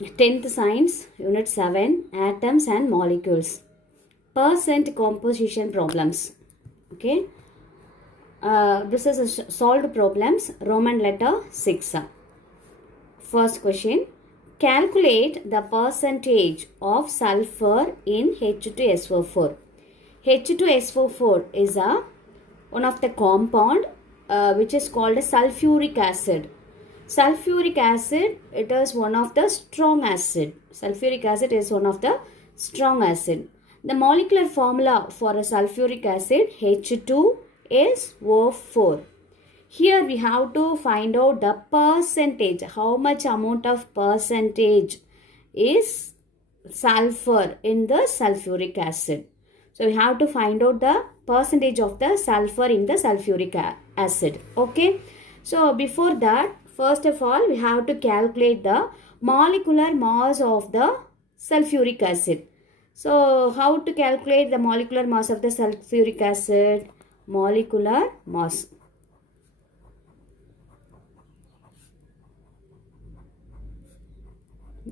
10th Science, Unit 7, Atoms and Molecules. Percent composition problems. Okay. This is a solved problems, Roman letter 6. First question. Calculate the percentage of sulfur in H2SO4. H2SO4 is one of the compound which is called a sulfuric acid. Sulfuric acid, it is one of the strong acid. Sulfuric acid is one of the strong acid. The molecular formula for a sulfuric acid, H2SO4. Here we have to find out the percentage, how much amount of percentage is sulfur in the sulfuric acid. So we have to find out the percentage of the sulfur in the sulfuric acid. Okay. So before that, first of all, we have to calculate the molecular mass of the sulfuric acid. So how to calculate the molecular mass of the sulfuric acid? Molecular mass.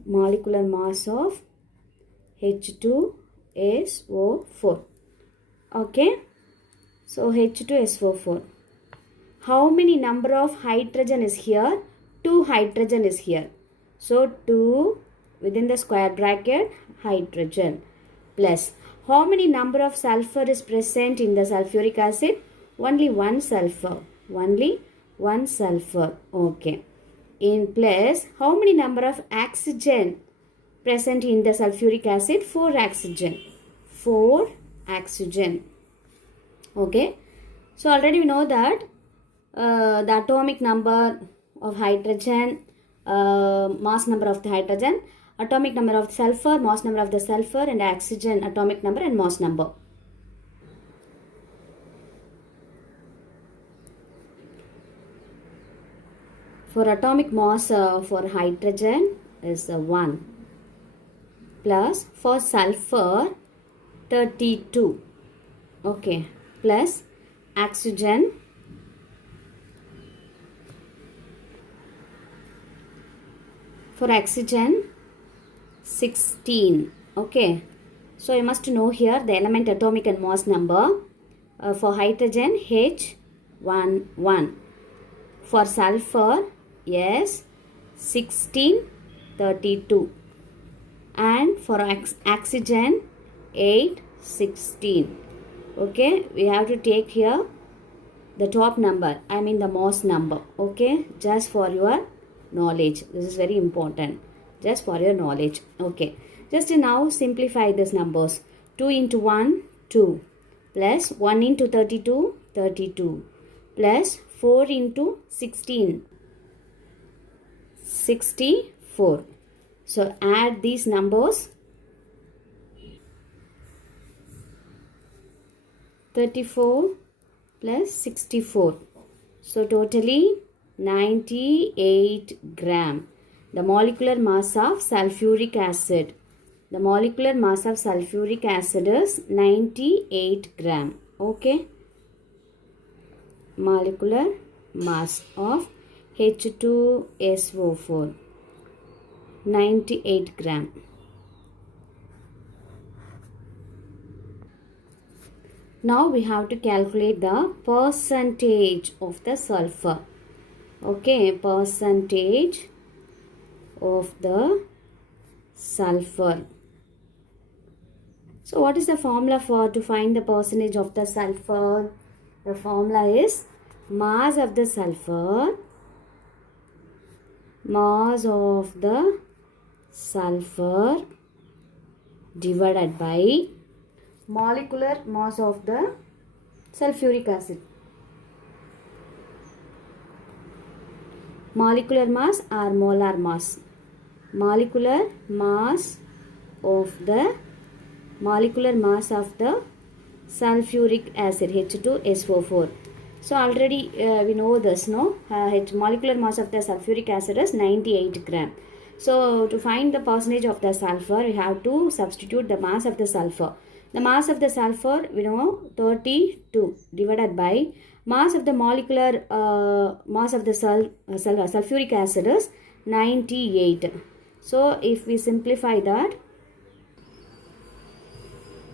Molecular mass of H2SO4. Okay. So H2SO4. How many number of hydrogen is here? 2 hydrogen is here. So 2 within the square bracket hydrogen plus. How many number of sulfur is present in the sulfuric acid? Only 1 sulfur. Only 1 sulfur. Okay. In plus, how many number of oxygen present in the sulfuric acid? 4 oxygen. 4 oxygen. Okay. So already we know that the atomic number of hydrogen, mass number of the hydrogen, atomic number of sulfur, mass number of the sulfur, and oxygen atomic number and mass number. For atomic mass for hydrogen is 1 plus for sulfur 32. Okay, plus oxygen for oxygen 16. Okay, so you must know here the element atomic and mass number. For hydrogen H11. For sulfur, yes, 1632. And for oxygen 816. Okay, we have to take here the top number, I mean the mass number. Okay, just for your knowledge. This is very important. Just for your knowledge. Okay, just now simplify these numbers. 2 into 1, 2. Plus 1 into 32, 32. Plus 4 into 16, 64. So add these numbers. 34 plus 64. So totally 98 gram. The molecular mass of sulfuric acid. The molecular mass of sulfuric acid is 98 gram. Okay. Molecular mass of H2SO4. 98 gram. Now we have to calculate the percentage of the sulfur. Okay, percentage of the sulfur. So what is the formula for to find the percentage of the sulfur? The formula is mass of the sulfur divided by molecular mass of the sulfuric acid. Molecular mass or molar mass? Molecular mass of the sulfuric acid H2SO4. So already we know this, no? Molecular mass of the sulfuric acid is 98 gram. So to find the percentage of the sulfur, we have to substitute the mass of the sulfur. The mass of the sulfur, we know 32 divided by mass of the molecular mass of the sulfuric acid is 98. So if we simplify that,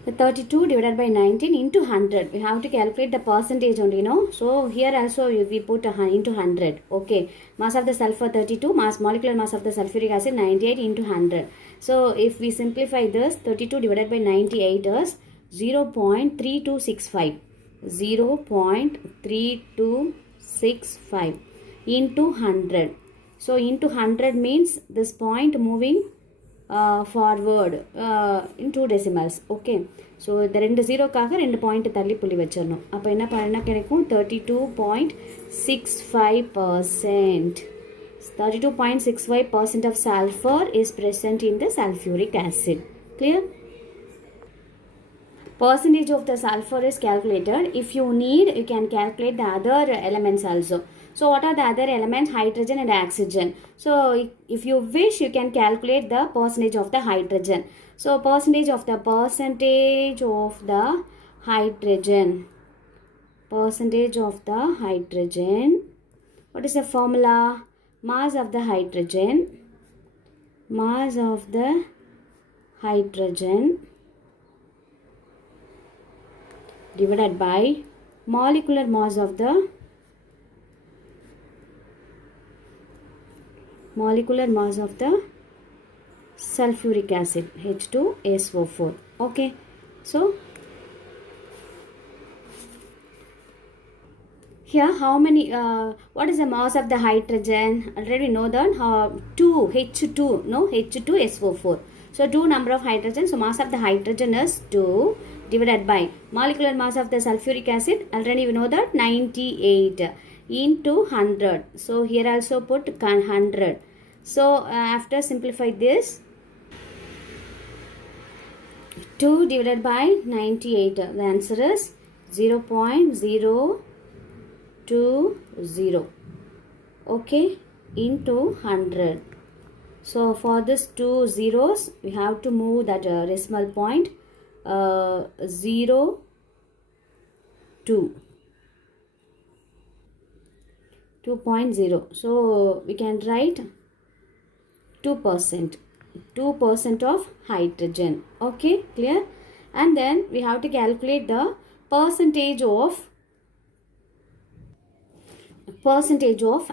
the 32 divided by 19 into 100. We have to calculate the percentage only, So here also we put into 100. Okay. Mass of the sulfur 32, molecular mass of the sulfuric acid 98 into 100. So if we simplify this, 32 divided by 98 is 0.3265. 0.3265 into 100. So into 100 means this point moving forward in 2 decimals. Okay. So the 2 0 காக 2 பாயிண்ட் தள்ளி புள்ளி வச்சிரணும். அப்ப என்ன கிடைக்கும் 32.65%. 32.65% of sulfur is present in the sulfuric acid. Clear? Percentage of the sulfur is calculated. If you need, you can calculate the other elements also. So what are the other elements? Hydrogen and oxygen. So if you wish, you can calculate the percentage of the hydrogen. So percentage of the hydrogen. Percentage of the hydrogen. What is the formula? Mass of the hydrogen. Mass of the hydrogen divided by molecular mass of the sulfuric acid H2SO4. Okay. So here how many what is the mass of the hydrogen? Already know that 2 H2 H2SO4. So 2 number of hydrogen, so mass of the hydrogen is 2 divided by molecular mass of the sulfuric acid, already we know that 98 into 100. So here also put 100. So after simplify this, 2 divided by 98, the answer is 0.020. Okay, into 100. So for this 2 zeros, we have to move that decimal point 0 2 2.0. So we can write 2%. 2% of hydrogen. Okay, clear? And then we have to calculate the percentage of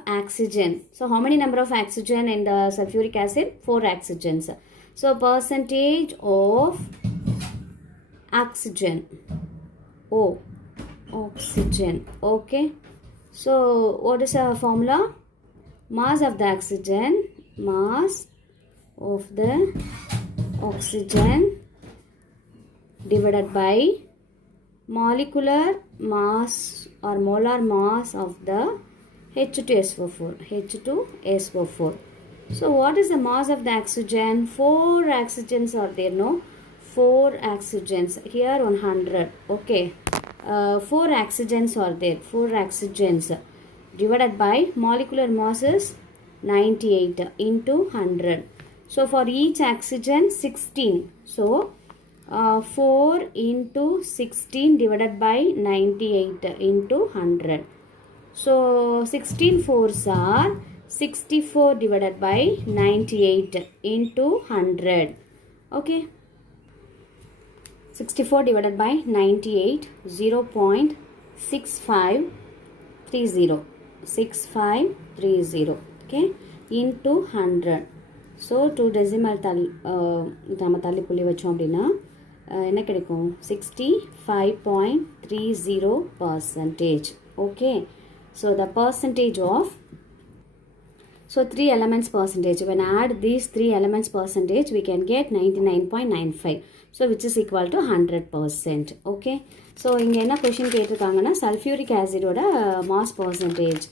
oxygen. So how many number of oxygen in the sulfuric acid? 4 oxygens. So percentage of oxygen. Oxygen. Okay. So what is our formula? Mass of the oxygen. Mass of the oxygen divided by molecular mass or molar mass of the H2SO4. H2SO4. So what is the mass of the oxygen? 4 oxygens are there, no? 4 oxygens. Here 100. Okay. 4 oxygens are there. 4 oxygens divided by molecular mass is 98 into 100. So for each oxygen 16. So 4 into 16 divided by 98 into 100. So 16 fours are 64 divided by 98 into 100. Okay. 64 divided by 98, 0.6530. 6530. Okay. Into 100. So 2 decimal நம்ம தள்ளி புள்ளி வச்சோம் அப்படின்னா என்ன கிடைக்கும் 65.30%. Okay. So the percentage of, so 3 elements percentage, when I add these 3 elements percentage, we can get 99.95. So which is equal to 100%. Okay. So இங்க என்ன question கேட்டிருக்காங்கன்னா sulfuric acid ஓட mass percentage,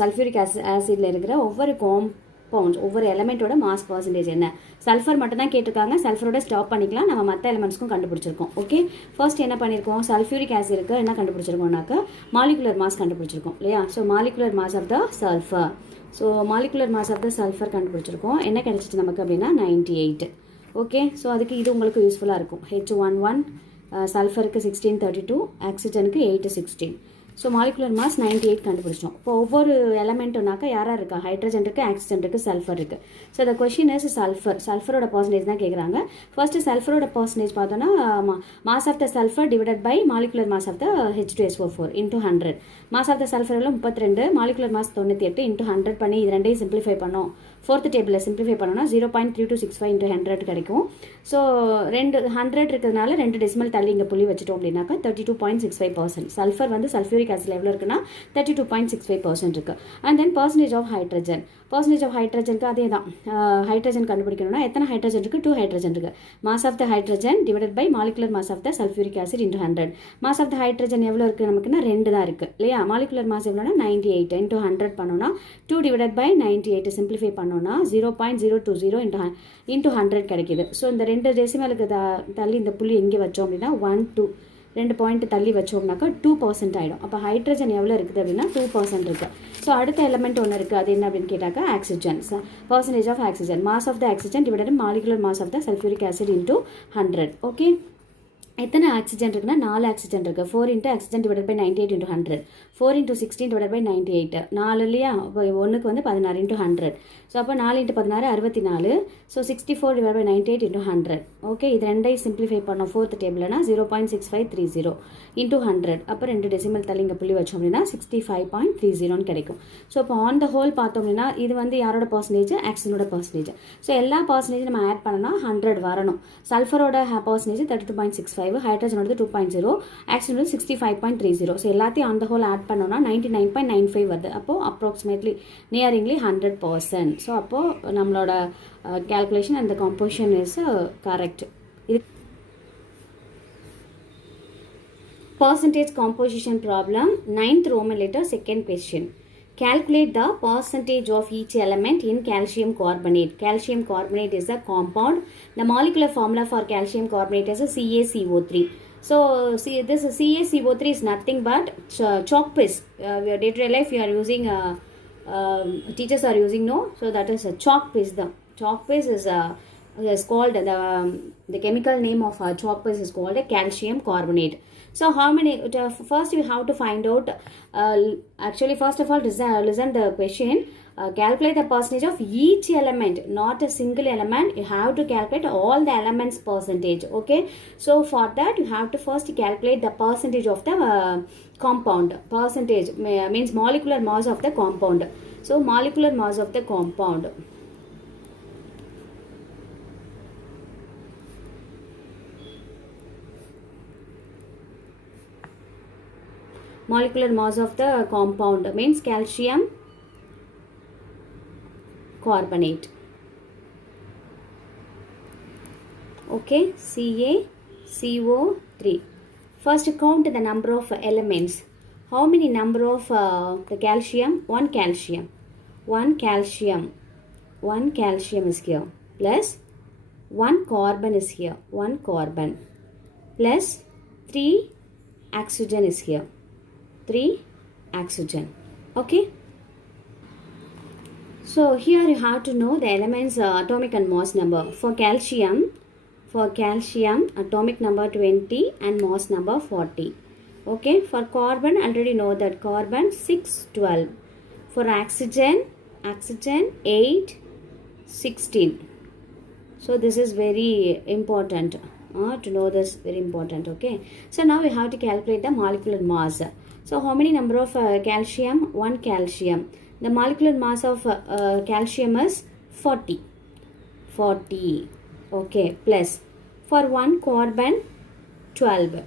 sulfuric acid ல இருக்கிற ஒவ்வொரு compounds, ஒவ்வொரு எலிமெண்ட்டோட மாஸ் பர்சன்டேஜ் என்ன. சல்ஃபர் மட்டும் தான் கேட்டிருக்காங்க. சல்ஃபரோட ஸ்டாப் பண்ணிக்கலாம். நம்ம மற்ற எலிமெண்ட்ஸ்க்கும் கண்டுபிடிச்சிருக்கோம். ஓகே, ஃபர்ஸ்ட் என்ன பண்ணியிருக்கோம், சல்ஃபியூரிக் ஆசிட்க்கு என்ன கண்டுபிடிச்சிருக்கோம்னாக்க மாலிகுலர் மாஸ் கண்டுபிடிச்சிருக்கோம் இல்லையா. So molecular mass of the sulphur, so molecular mass of the sulphur கண்டுபிடிச்சிருக்கோம். என்ன கிடைச்சிச்சு நமக்கு அப்படின்னா 98. ஓகே, ஸோ அதுக்கு இது உங்களுக்கு யூஸ்ஃபுல்லாக இருக்கும். H11 சல்ஃபருக்கு 1632, ஆக்சிஜனுக்கு 816. ஸோ மாலிகுலர் மாஸ் 98 கண்டுபிடிச்சோம். இப்போ ஒவ்வொரு எலமெண்ட்டுனாக்கா யாராக இருக்கா, ஹைட்ரஜன் இருக்குது, ஆக்சிஜன் இருக்குது, சல்ஃபர் இருக்குது. ஸோ த கொஷின் இஸ் சல்ஃபரோட பர்சன்டேஜ் தான் கேட்குறாங்க. ஃபர்ஸ்ட் சல்ஃபரோட பர்சன்டேஜ் பார்த்தோன்னா mass of the sulphur divided by molecular mass of the H2SO4 into 100. Mass of the சல்ஃபரில் 32, மாலிகுலர் மாஸ் 98 இன்டூ 100 பண்ணி இது ரெண்டையும் சிம்பிளிஃபை பண்ணோம். ஃபோர்த் டேபிளில் சிம்பிளிஃபை பண்ணோன்னா 0.3265 இன்டூ 100 கிடைக்கும். ஸோ 100 இருக்கிறதுனால 2 டெசிமல் தள்ளி இங்கே புள்ளி வச்சுட்டோம் அப்படின்னாக்கா 32.65%. சல்ஃபர் வந்து சல்ஃபியூரிக் ஆசிட் எவ்வளோ இருக்குன்னா 32.65% இருக்குது. And then percentage of hydrogen, percentage of ஹைட்ரஜனுக்கு அதே தான். ஹைட்ரஜன் கண்டுபிடிக்கணும்னா எத்தனை ஹைட்ரஜன் இருக்குது, 2 ஹைட்ரஜன் இருக்குது. Mass of the hydrogen divided by molecular mass of the sulphuric acid into 100. Mass of the hydrogen எவ்வளோ இருக்குது நமக்குன்னா 2 தான் இருக்குது இல்லையா. மாலிகுலர் மாஸ் எவ்வளோனா 98 இன்டூ 100 பண்ணோன்னா 2 டிவைடட் பை 98 சிம்பிளிஃபை பண்ணோன்னா 0.020 இன்டூ 100 கிடைக்கிது. ஸோ இந்த 2 டெசிமலுக்கு தள்ளி இந்த புள்ளி எங்கே வச்சோம் அப்படின்னா 1, 2 2 பாயிண்ட் தள்ளி வச்சோம்னாக்கா 2% ஆகிடும். அப்போ ஹைட்ரஜன் எவ்வளோ இருக்குது அப்படின்னா 2% இருக்குது. ஸோ அடுத்த எலமெண்ட் ஒன்று இருக்குது, அது என்ன அப்படின்னு கேட்டாக்கா oxygen. Percentage of oxygen, mass of the oxygen divided molecular mass of the sulphuric acid into 100. Okay, எத்தனை ஆக்சிஜன் இருக்குன்னா 4 ஆக்சிஜன் இருக்குது. 4 into oxygen divide by 98 into 100. 4 into 16 divide by 98. 4 இல்லையா, அப்போ ஒன்றுக்கு வந்து 16 இன்டூ 100. ஸோ அப்போ 4 into 16 64. So 64 divide by 98 into 100. Okay, இது ரெண்டையும் சிம்பிளிஃபை பண்ணோம் ஃபோர்த் டேபிள்னா 0.6530 இன்டூ 100. அப்போ 2 டெசிமல் தள்ளி இங்கே புள்ளி வச்சோம் அப்படின்னா 65.30 கிடைக்கும். ஸோ இப்போ ஆன் த ஹோல் பார்த்தோம் அப்படின்னா இது வந்து யாரோட பர்சன்டேஜ், ஆக்சிஜனோட பர்சன்டேஜ். ஸோ எல்லா பர்சன்டேஜ் நம்ம ஆட் பண்ணோம்னா 100 வரணும். சல்ஃபரோட பர்சன்டேஜ் 32.65, ஹைட்ரஜனோட 2.0, ஆக்சிஜனோட 65.30. ஸோ எல்லாத்தையும் ஆன் த ஹோல் ஆட் பண்ணோம்னா 99.95 வருது. அப்போது அப்ராக்சிமேட்லி நியரிங்லி 100%. ஸோ அப்போது நம்மளோட calculation and the composition is correct. Percentage composition problem, 9th Roman letter, second question. Calculate the percentage of each element in calcium carbonate. Calcium carbonate is a compound. The molecular formula for calcium carbonate is a CaCO3. So see, this CaCO3 is nothing but chalk paste. Day to day life you are using, teachers are using, no? So that is a chalk paste. The chalk paste is called, the chemical name of chalk paste is called a calcium carbonate. So how many, first we have to find out, actually first of all listen the question. Calculate the percentage of each element, not a single element. You have to calculate all the elements percentage. Okay, so for that you have to first calculate the percentage of the compound. Percentage means molecular mass of the compound. So molecular mass of the compound. Molecular mass of the compound means calcium carbonate. Okay, CaCO3. First count the number of elements. How many number of the calcium? One calcium is here, plus one carbon is here, one carbon, plus 3 oxygen is here, 3 oxygen. Okay, so here you have to know the elements atomic and mass number. For calcium atomic number 20 and mass number 40. Okay, for carbon already know that carbon 612. For oxygen 8 16. So this is very important to know this, very important. Okay, so now we have to calculate the molecular mass. So how many number of calcium? One calcium. The molecular mass of calcium is 40. Okay, plus for one carbon 12.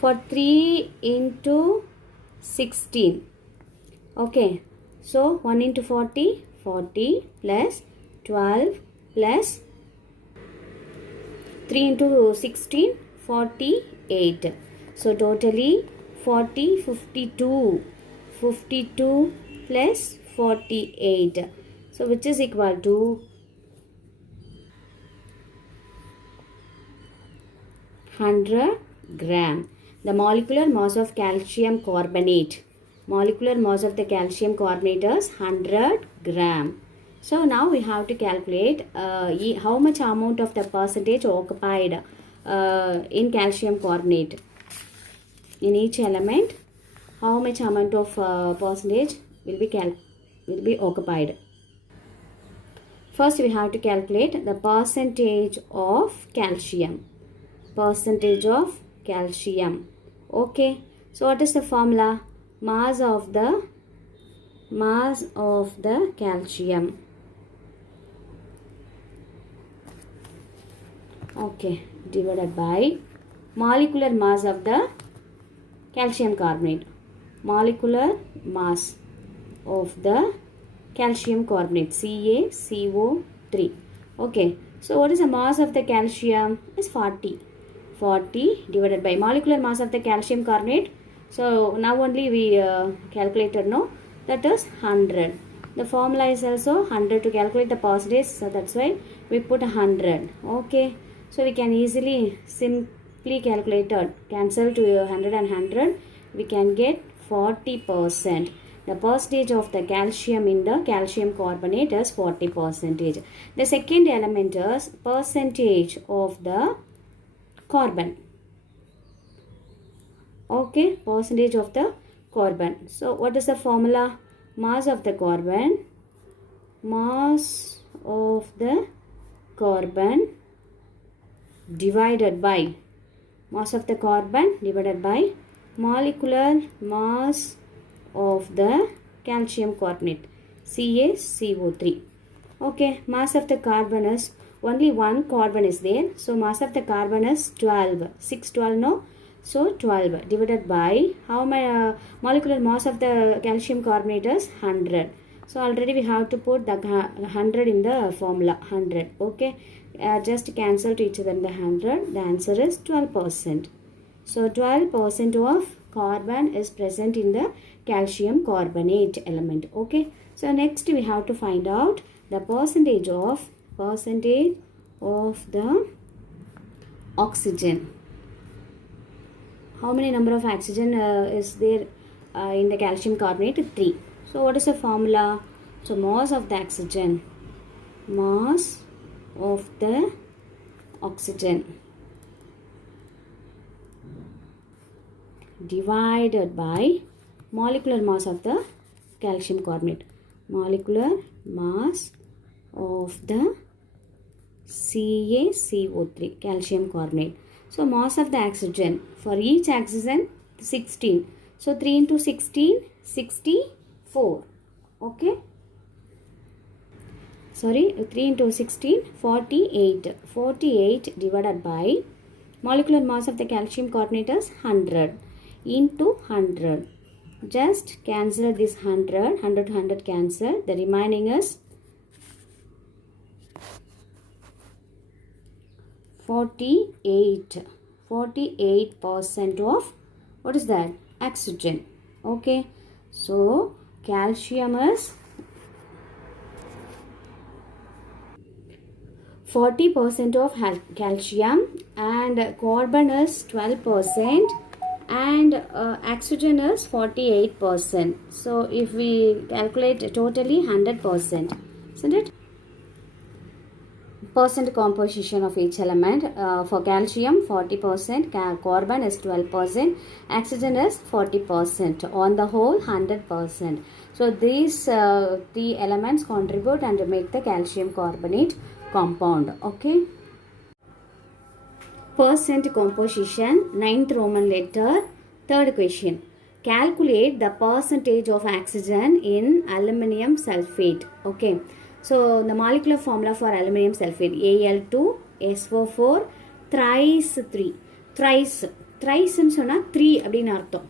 For 3 into 16. Okay, so 1 into 40 plus 12 plus 3 into 16 48. So totally 40 52 plus 48. So which is equal to 100 gram. The molecular mass of calcium carbonate. Molecular mass of the calcium carbonate is 100 gram. So now we have to calculate how much amount of the percentage occupied in calcium carbonate. in each element, how much amount of percentage will be occupied. First we have to calculate the percentage of calcium. Percentage of calcium. Okay. So what is the formula? Mass of the calcium. Okay, divided by molecular mass of the calcium carbonate. Molecular mass of the calcium carbonate, CaCO3. Okay, so what is the mass of the calcium? Is 40. 40 divided by molecular mass of the calcium carbonate. So now only we calculated, no? That is 100. The formula is also 100 to calculate the percentage. So that's why we put 100. Okay. So we can easily simply calculate it. Cancel to 100 and 100. We can get 40%. The percentage of the calcium in the calcium carbonate is 40%. The second element is percentage of the carbon. Okay, percentage of the carbon. So what is the formula? Mass of the carbon. Mass of the carbon divided by mass of the carbon divided by molecular mass of the calcium carbonate, CaCO3. Okay, mass of the carbon is only one carbon is there. So mass of the carbon is 12. 6, 12, no? So 12 divided by how my molecular mass of the calcium carbonate is 100. So already we have to put the 100 in the formula, 100. Okay, just cancel to each other the 100. The answer is 12%. So 12% of carbon is present in the calcium carbonate element. Okay, so next we have to find out the percentage of the oxygen. How many number of oxygen is there in the calcium carbonate? 3. So what is the formula? So mass of the oxygen. Mass of the oxygen divided by molecular mass of the calcium carbonate. Molecular mass of the CaCO3, calcium carbonate. So mass of the oxygen, for each oxygen 16. So 3 into 16, 64. Okay. Sorry, 3 into 16, 48. 48 divided by molecular mass of the calcium carbonate is 100 into 100. Just cancel this 100. 100 to 100 cancel. The remaining is 48. 48% of what is that? Oxygen. Okay. So calcium is 40% of calcium and carbon is 12% and oxygen is 48%. So if we calculate totally 100%, isn't it? Percent composition of each element. For calcium 40%, carbon is 12%, oxygen is 40%, on the whole 100%. So these three elements contribute and make the calcium carbonate compound. Okay. Percent composition, 9th Roman letter, third question. Calculate the percentage of oxygen in aluminium sulfate. Okay. So the molecular formula for aluminium sulfate, Al2SO4 thrice 3. Thrice ன்னு சொன்னா 3 அப்படின்னு அர்த்தம்.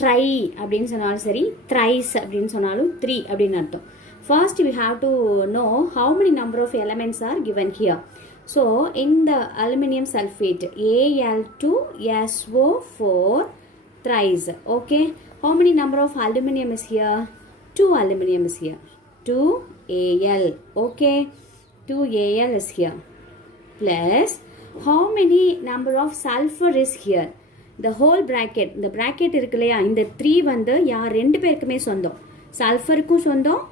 Tri அப்படின்னு சொன்னாலும் சரி, thrice அப்படின்னு சொன்னாலும் 3 அப்படின்னு அர்த்தம். First we have to know how many number of elements are given here. So in the aluminium sulfate, Al2SO4 thrice. Okay. How many number of aluminium is here? 2 aluminium is here. 2Al. Okay. 2Al is here. Plus how many number of sulfur is here? The whole bracket. The bracket இருக்குலையா, இந்த 3 வந்து யார் ரெண்டு பேருக்குமே சொந்தம். சல்ஃபருக்கும் சொந்தம்,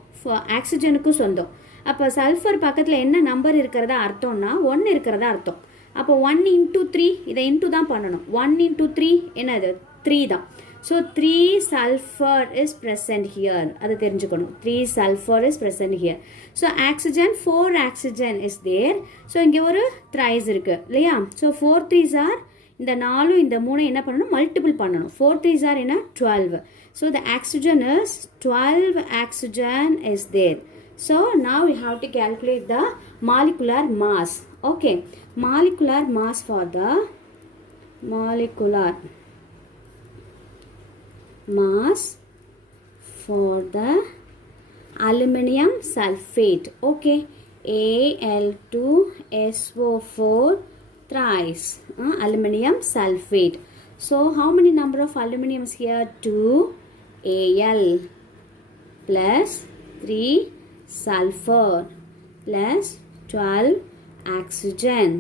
ஆக்சிஜனுக்கும் சொந்தம். அப்போ சல்ஃபர் பக்கத்தில் என்ன நம்பர் இருக்கிறதா அர்த்தம்னா 1 இருக்கிறதா அர்த்தம். அப்போ 1 into 3, இதை இன்ட்டு தான் பண்ணணும். 1 into 3 என்னது 3 தான். So 3 sulfur is present here. அது தெரிஞ்சுக்கணும். 3 sulfur is present here. So oxygen, 4 oxygen is there. So இங்கே ஒரு thrice இருக்கு இல்லையா? So 4 3s are இந்த 4 இந்த 3 என்ன பண்ணணும்? மல்டிபிள் பண்ணணும். 4 3s are என்ன? 12. So the oxygen is 12 oxygen is there. So now we have to calculate the molecular mass. Okay, molecular mass for the molecular mass for the aluminum sulfate. Okay, Al2SO4 thrice aluminum sulfate. So how many number of aluminiums here? 2 Al plus 3 sulfur plus 12 oxygen.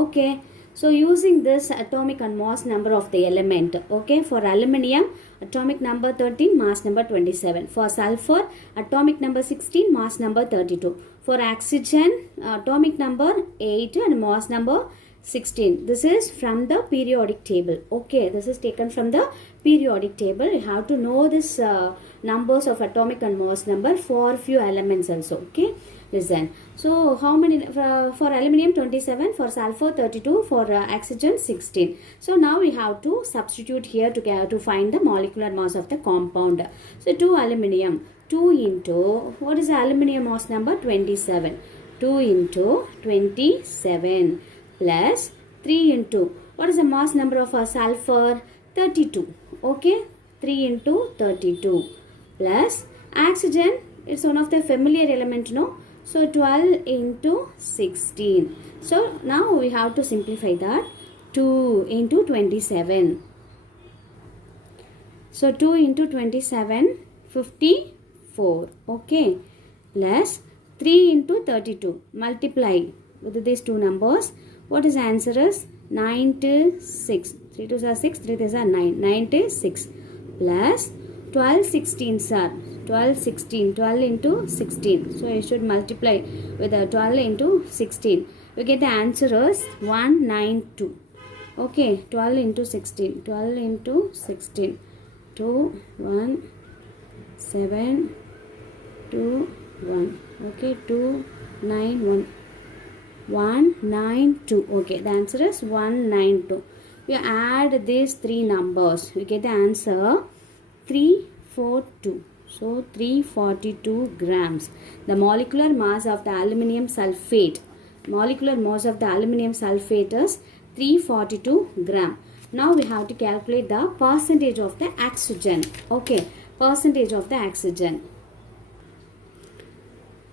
Okay, so using this atomic and mass number of the element. Okay, for aluminium atomic number 13, mass number 27. For sulfur atomic number 16, mass number 32. For oxygen atomic number 8 and mass number 16. This is from the periodic table. Okay, this is taken from the periodic table. You have to know this numbers of atomic and mass number for few elements also. Okay, listen. So how many for aluminium? 27, for sulfur 32, for oxygen 16. So now we have to substitute here to find the molecular mass of the compound. So 2 aluminium, 2 into, what is the aluminium mass number? 27. 2 into 27 plus 3 into, what is the mass number of sulfur? 32. Okay, 3 into 32 plus oxygen, it's one of the familiar element, no? So 12 into 16. So now we have to simplify that. 2 into 27. So 2 into 27, 54. Okay, plus 3 into 32. Multiply with these two numbers. What is the answer is 96. 3 2s are 6, 3 3s are 9. 96 plus 12 16s are 12 16. 12 into 16. So I should multiply with 12 into 16. We get the answer is 192. Okay, 12 into 16. 12 into 16. 2 1 7 2 1. Okay, 2 9 1. 192. Okay, the answer is 192. You add these three numbers, you get the answer 342. So 342 grams. The molecular mass of the aluminium sulfate. Molecular mass of the aluminium sulfate is 342 gram. Now we have to calculate the percentage of the oxygen. Okay, percentage of the oxygen.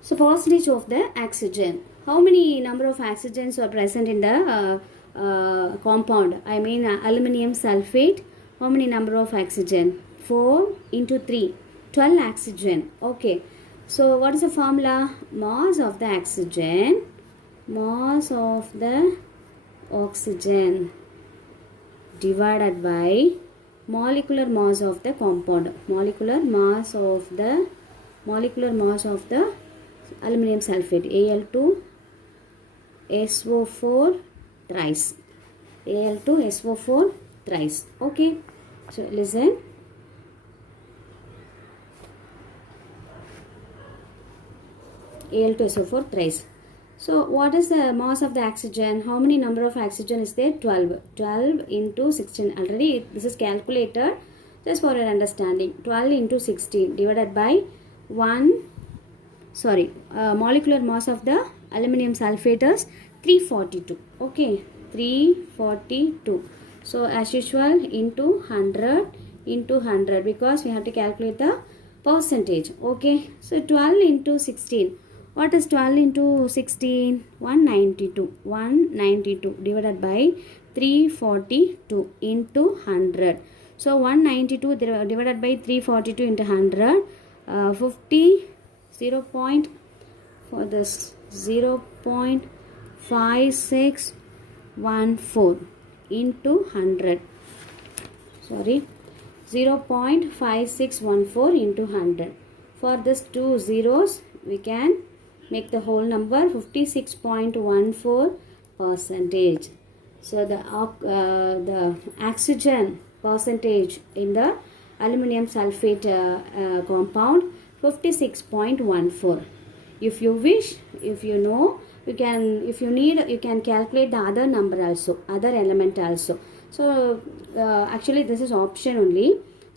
So percentage of the oxygen. How many number of oxygens are present in the compound? I mean aluminum sulfate. How many number of oxygen? 4 into 3. 12 oxygen. Okay. So what is the formula? Mass of the oxygen. Mass of the oxygen divided by molecular mass of the compound. Molecular mass of the aluminum sulfate. Al2SO4 thrice. Al2SO4 thrice. Okay. So listen. Al2SO4 thrice. So what is the mass of the oxygen? How many number of oxygen is there? 12. 12 into 16. Already this is calculated. Just for your understanding. 12 into 16 divided by 1. Sorry. Molecular mass of the aluminum sulfate is 342. Okay. 342. So as usual into 100 into 100 because we have to calculate the percentage. Okay. So 12 into 16. What is 12 into 16? 192. 192 divided by 342 into 100. So 192 divided by 342 into 100. 50 0. For this 0.5614 into 100. Sorry, 0.5614 into 100. For this two zeros, we can make the whole number 56.14%. So the oxygen percentage in the aluminum sulfate compound 56.14. If you wish, if you know, you can, if you need, you can calculate the other number also, other element also. So actually this is option only.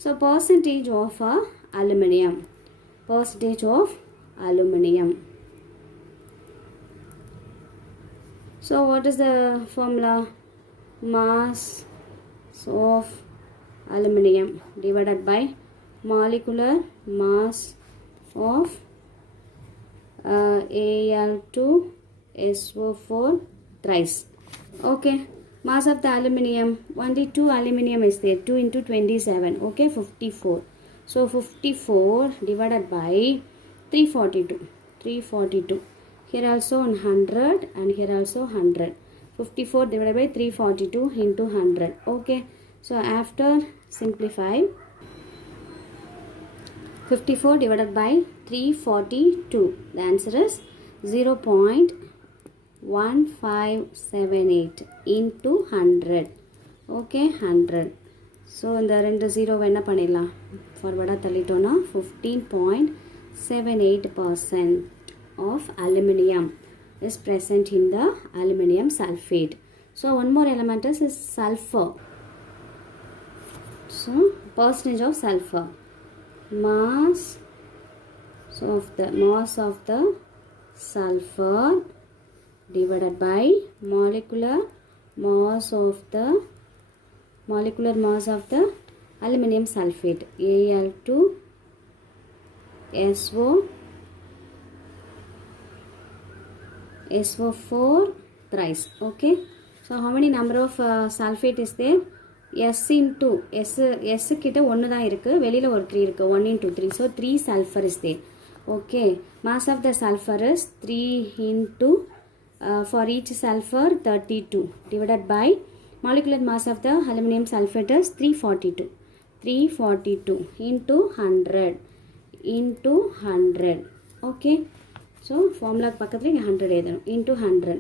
So percentage of aluminum, percentage of aluminum. So what is the formula? Mass of aluminum divided by molecular mass of Al2SO4 thrice. Okay, mass of the aluminum, only 2 aluminum is there, 2 into 27, okay, 54. So 54 divided by 342. Here also 100 and here also 100. 54 divided by 342 into 100. Okay, so after simplify, 54 divided by 342, the answer is 0.1578 into 100. Okay, 100. So இந்த ரெண்டு 0 என்ன பண்ணிடலாம், ஃபார்வர்டாக தள்ளிட்டோன்னா 15.78% of aluminum is present in the aluminum sulfate. So one more element is sulfur. So percentage of sulfur, mass of the sulfur divided by molecular mass of the aluminum sulfate, Al2SO4 thrice. Okay, so how many number of sulfate is there? S into S கிட்ட 1 தான் இருக்கு, வெளியில ஒரு 3 இருக்கு, 1 into 3, so 3 sulfur is there. Okay, mass of the sulfur is 3 into for each sulfur 32 divided by molecular mass of the aluminum sulfate is 342 into 100 into 100. Okay, so formula பக்கத்துல 100 எழுதணும், into 100.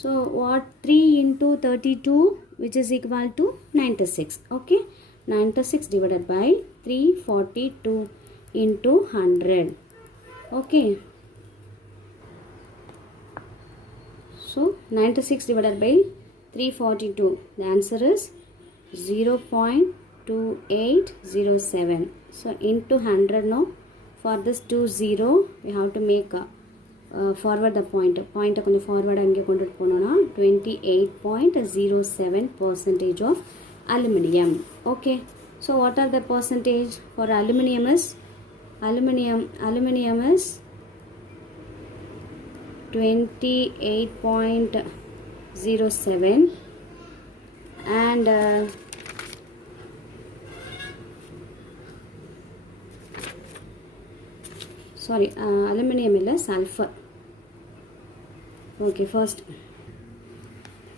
So what, 3 into 32, which is equal to 96. Okay, 96 divided by 342 into 100. Okay, so 96 divided by 342, the answer is 0.2807. So into 100 now, for this 20 we have to make forward the point கொஞ்சம் forward அங்கே கொண்டுட்டு போனோம்னா 28.07% of aluminum. Okay, so what are the percentage for aluminum is, aluminum is 28.07 and sorry, aluminum illa sulfur. Okay, first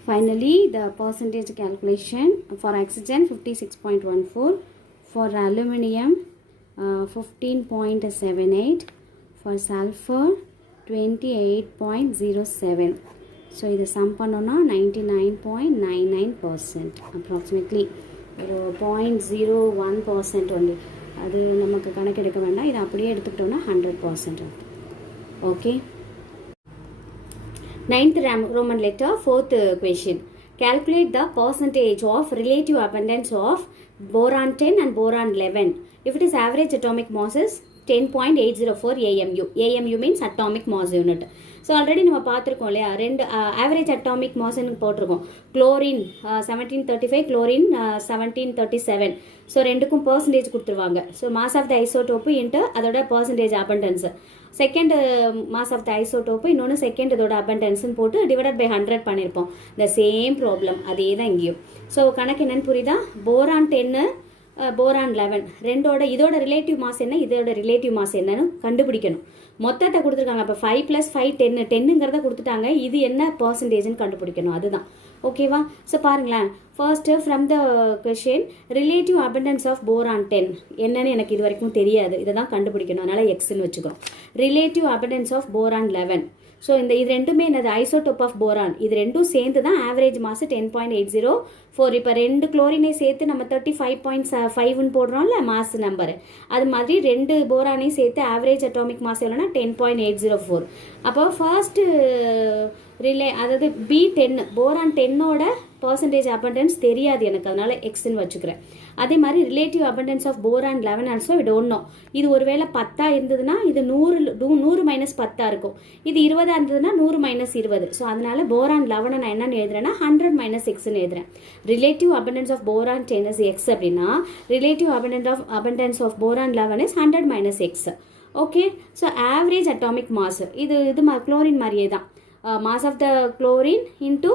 finally the percentage calculation for oxygen 56.14, for aluminum 15.78, for sulfur 28.07. so இது sum பண்ணோம்னா 99.99% approximately ஒரு 0.01% only, அது நமக்கு கணக்கெடுக்க வேண்டாம், இது அப்படியே எடுத்துக்கிட்டோம்னா 100%. Okay, 9th Roman letter, 4th question. Calculate the percentage of relative abundance of boron 10 and boron 11 if it is average atomic mass is 10.804 AMU. AMU means atomic mass unit. So already நம்ம பார்த்துருக்கோம் இல்லையா, ரெண்டு average atomic மாஸ்ன்னு போட்டிருக்கோம், chlorine 1735, chlorine 1737. So ரெண்டுக்கும் percentage கொடுத்துருவாங்க. So mass of the isotope into அதோட percentage abundance, second mass of the isotope இன்னொன்று செகண்ட் இதோட அபண்டன்ஸ்ன்னு போட்டு டிவைடட் பை 100 பண்ணியிருப்போம். த சேம் ப்ராப்ளம் அதே தான் இங்கேயும். ஸோ கணக்கு என்னன்னு புரியுதா, போரான் 10 போரான் 11 ரெண்டோட இதோட ரிலேட்டிவ் மாஸ் என்ன, இதோட ரிலேட்டிவ் மாஸ் என்னன்னு கண்டுபிடிக்கணும். மொத்தத்தை கொடுத்துருக்காங்க, அப்போ 5 + 5 10, 10ங்கிறத கொடுத்துட்டாங்க, இது என்ன பர்சன்டேஜ்னு கண்டுபிடிக்கணும், அதுதான். ஓகேவா? ஸோ பாருங்களேன், first from the question relative abundance of boron 10 என்னன்னு எனக்கு இது வரைக்கும் தெரியாது, இதை தான் கண்டுபிடிக்கணும், அதனால் எக்ஸ்ன்னு வச்சுக்கிறோம். Relative abundance of boron 11, so இது ரெண்டுமே என்னது ஐசோடோப் ஆஃப் போரான். இது ரெண்டும் சேர்ந்து தான் ஆவரேஜ் மாஸ் 10.804. இப்போ 2 குளோரினை சேர்த்து நம்ம 35.5ன்னு போடுறோம்ல மாஸ் நம்பர், அது மாதிரி 2 போரானையும் சேர்த்து ஆவரேஜ் அட்டாமிக் மாஸ் எவ்வளோனா 10.804. அப்போ ஃபர்ஸ்ட்டு அதாவது B10 போரான் 10ஓட பர்சன்டேஜ் அபண்டன்ஸ் தெரியாது எனக்கு, அதனால எக்ஸ்ன்னு வச்சுக்கிறேன். அதே மாதிரி relative abundance of boron 11 also don't know. இது ஒருவேளை 10 இருந்ததுன்னா இது 100 மைனஸ் 10 இருக்கும். இது 20 இருந்ததுன்னா 100 மைனஸ் 20. ஸோ அதனால போரான் 11 நான் என்னன்னு எழுதுறேன்னா 100 மைனஸ் எக்ஸ்ன்னு எழுதுறேன். Relative abundance of boron 10 is x அப்படின்னா relative abundance of boron 11 is 100 minus x. Okay, so average atomic mass இது குளோரின் மாதிரியே தான். Mass of the chlorine into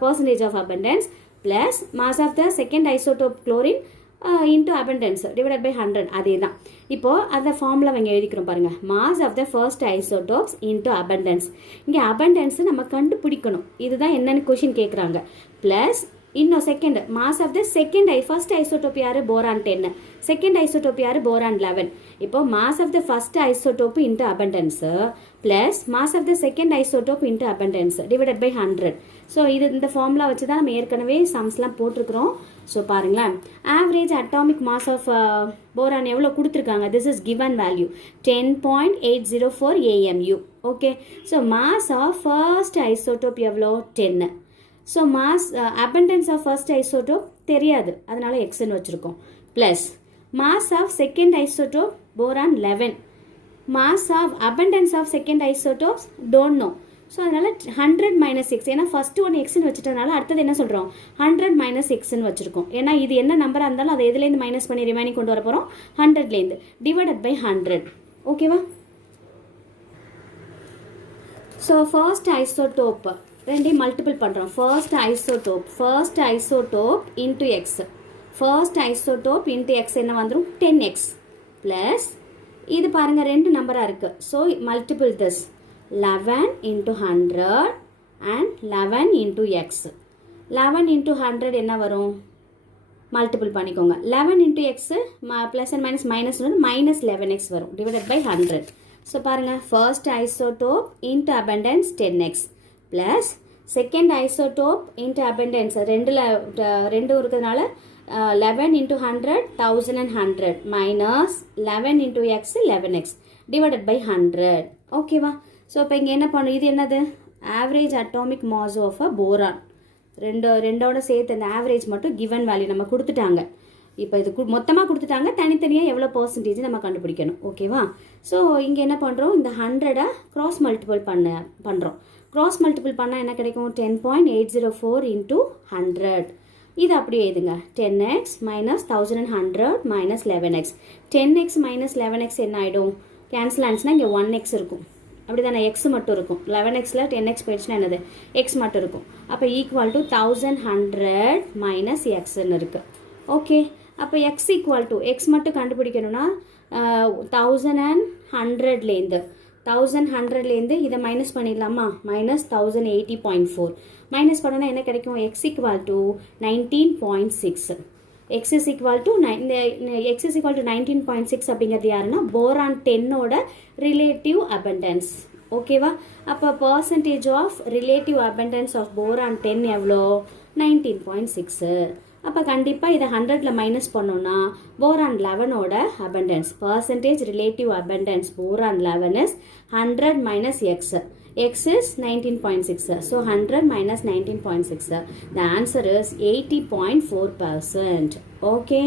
percentage of abundance plus mass of the second isotope chlorine into abundance divided by 100. அதே தான். இப்போ அந்த ஃபார்முலா அவங்க எழுதிக்கிறோம் பாருங்க. mass of the first isotopes into abundance. இங்கே abundance நம்ம கண்டுபிடிக்கணும். இதுதான் என்னன்னு கொஷின் கேட்குறாங்க. ப்ளஸ் இன்னும் second mass of the first isotope யாரு போரான் 10, செகண்ட் ஐசோடோப் யாரு போரான் 11. இப்போ mass of the first isotope into abundance plus mass of the second isotope into abundance divided by 100. So இந்த ஃபார்முலா வச்சு தான் நம்ம ஏற்கனவே சம்ஸ்லாம் போட்டிருக்கிறோம். ஸோ பாருங்களேன், average atomic mass of boron எவ்வளோ கொடுத்துருக்காங்க. This is given value 10.804 AMU. Okay, so mass of first isotope எவ்வளோ 10. So mass abundance of first isotope தெரியாது, அதனால எக்ஸ்ன்னு வச்சுருக்கோம். Plus mass of second isotope boron 11, mass of abundance of second isotopes don't know. So அதனால் 100 minus X, ஏன்னா ஃபஸ்ட்டு ஒன்று எக்ஸ்ன்னு வச்சுட்டனால அடுத்தது என்ன சொல்கிறோம் 100 மைனஸ் எக்ஸ்ன்னு வச்சுருக்கோம். ஏன்னா இது என்ன நம்பராக இருந்தாலும் அதை எதுலேருந்து மைனஸ் பண்ணி ரிமைனிங் கொண்டு வர போகிறோம் 100லேருந்து டிவைடட் பை 100. ஓகேவா? ஸோ ஃபர்ஸ்ட் ஐசோடோப் ரெண்டையும் மல்டிபிள் பண்ணுறோம். First isotope into x, first isotope into x என்ன வந்துடும் 10x ப்ளஸ் இது பாருங்கள் 2 நம்பராக இருக்குது. So multiple this 11 into 100 and 11 into x. 11 into 100 என்ன வரும் மல்டிபிள் பண்ணிக்கோங்க. 11 into x plus and minus minus 11x வரும் டிவைடட் பை 100. ஸோ பாருங்கள், first isotope into abundance 10x plus second isotope into abundance ரெண்டு இருக்கிறதுனால 11 into 100 1100 minus 11 into x 11x divided by 100. ஓகேவா? So இப்போ இங்கே என்ன பண்ணும், இது என்னது average atomic mass of a boron. ரெண்டோட சேர்த்து அந்த ஆவரேஜ் மட்டும் கிவன் வேல்யூ நம்ம கொடுத்துட்டாங்க. இப்போ இது மொத்தமாக கொடுத்துட்டாங்க, தனித்தனியாக எவ்வளோ பர்சன்டேஜ் நம்ம கண்டுபிடிக்கணும். ஓகேவா? ஸோ இங்கே என்ன பண்ணுறோம், இந்த 100 கிராஸ் மல்டிபிள் பண்ணுறோம். கிராஸ் மல்டிபிள் பண்ணால் என்ன கிடைக்கும் 10.804 இன்ட்டு 100. இது அப்படியே எழுதுங்க. 10x minus 1100 minus 11x. 10x minus 11x என்ன ஆகிடும், கேன்சல் ஆனிச்சுன்னா இங்கே 1x இருக்கும். அப்படி தானே, எக்ஸ் மட்டும் இருக்கும். 11xல 10x போயிடுச்சுன்னா என்னது எக்ஸ் மட்டும் இருக்கும். அப்போ ஈக்குவல் டு 1100 மைனஸ் எக்ஸ்ன்னு இருக்குது. ஓகே, அப்போ எக்ஸ் ஈக்குவல் டு எக்ஸ் மட்டும் கண்டுபிடிக்கணும்னா 1100லேருந்து இதை மைனஸ் பண்ணிடலாமா, மைனஸ் 1080.4 மைனஸ் பண்ணோன்னா என்ன கிடைக்கும், x equal to 19.6. X is equal to x is equal to 19.6 அப்படிங்கிறது யாருன்னா போரான் 10ஓட ரிலேட்டிவ் அபண்டன்ஸ். ஓகேவா? அப்போ percentage of relative abundance of boron 10 எவ்வளோ 19.6. அப்போ கண்டிப்பாக இதை 100ல் மைனஸ் பண்ணோன்னா போரான் 11ஓட abundance percentage relative abundance boron 11 is 100 minus x. X is 19.6. So 100 minus 19.6. The answer is 80.4%. Okay.